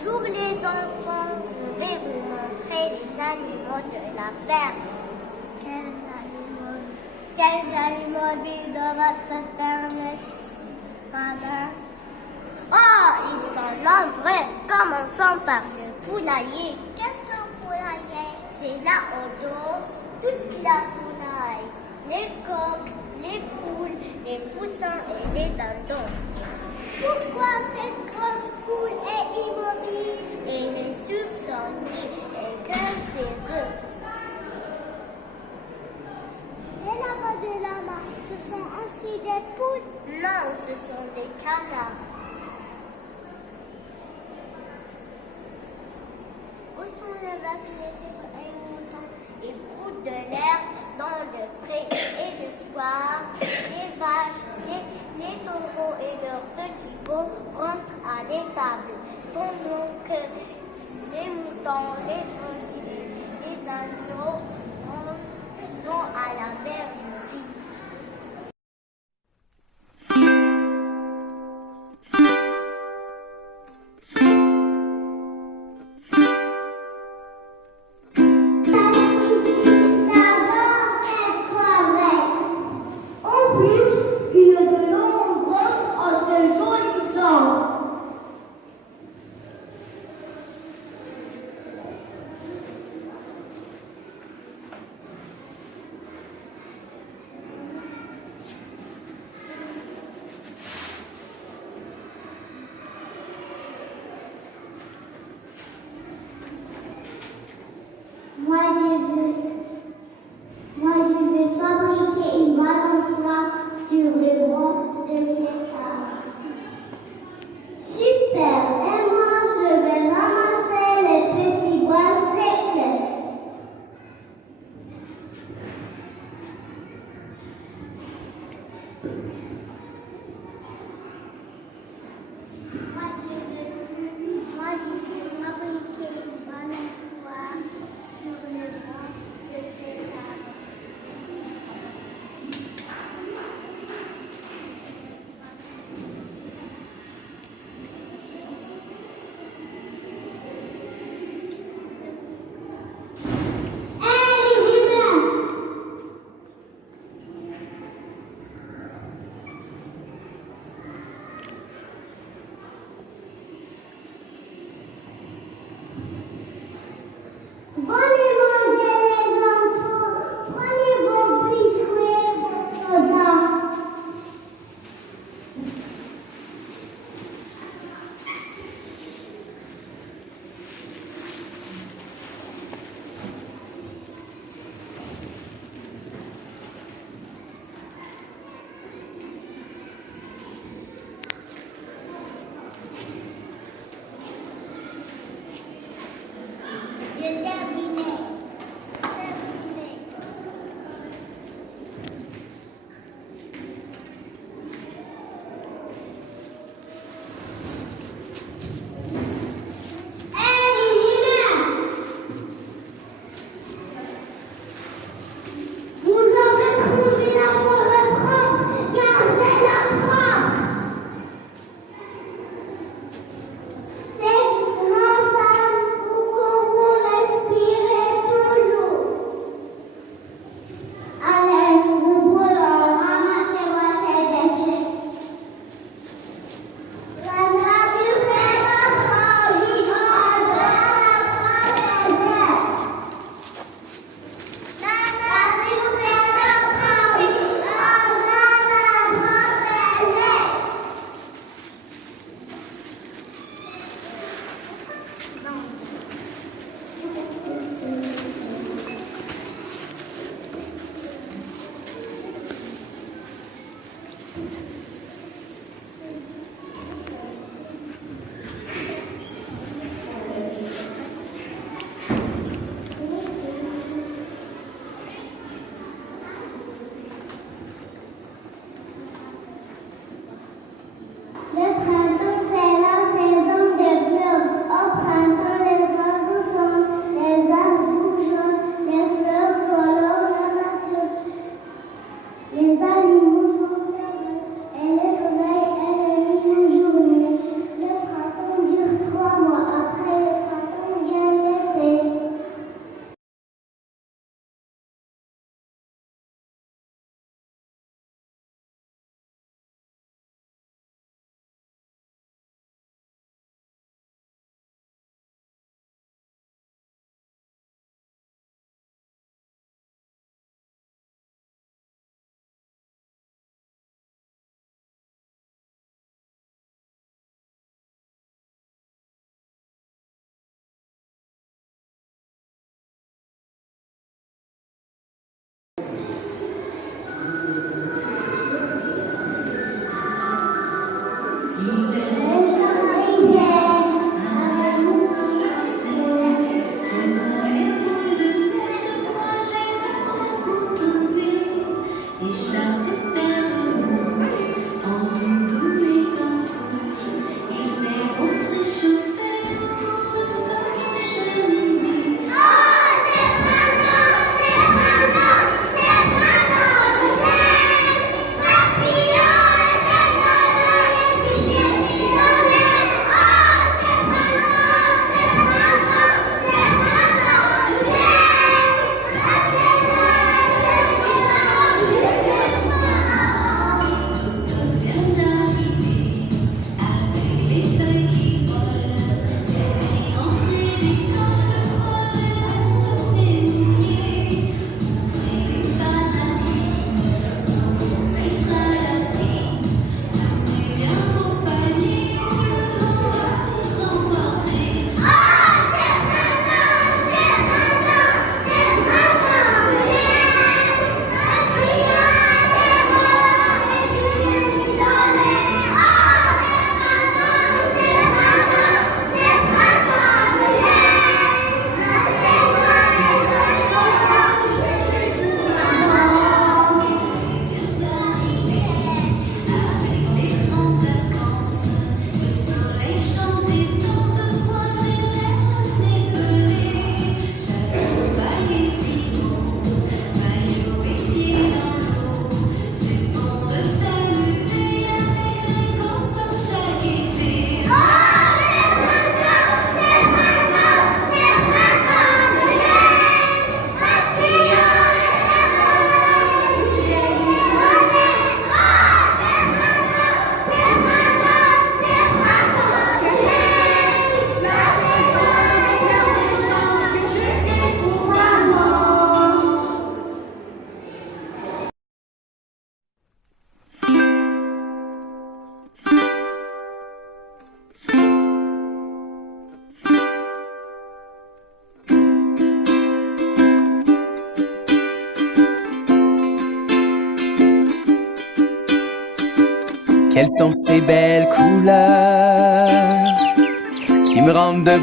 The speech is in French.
Bonjour les enfants, je vais vous montrer les animaux de la ferme. Quels animaux vivent dans votre ferme, madame? Oh, ils sont nombreux. Commençons par le poulailler. Qu'est-ce qu'un poulailler? C'est là où dort toute la poulaille. Les coqs, les poules, les poussins et les dindons. Pourquoi cette grosse poule est immobile? Et les sucres sont nés et que ses œufs. Les lapins de lama, ce sont aussi des poules? Non, ce sont des canards. Où sont les vaches, les zèbres et les moutons? Ils broutent de l'herbe dans le pré et le soir, les vaches, les taureaux et leurs petits veaux rentrent à l'étable, pendant que les moutons, les grenouilles, les agneaux vont à la bergerie. Moi, je vais fabriquer une balançoire sur le banc de cette table. Super! Et moi, je vais ramasser les petits bois secs. Moi, je vais fabriquer une balançoire sur le banc de cette table. Quelles sont ces belles couleurs qui me rendent de bonne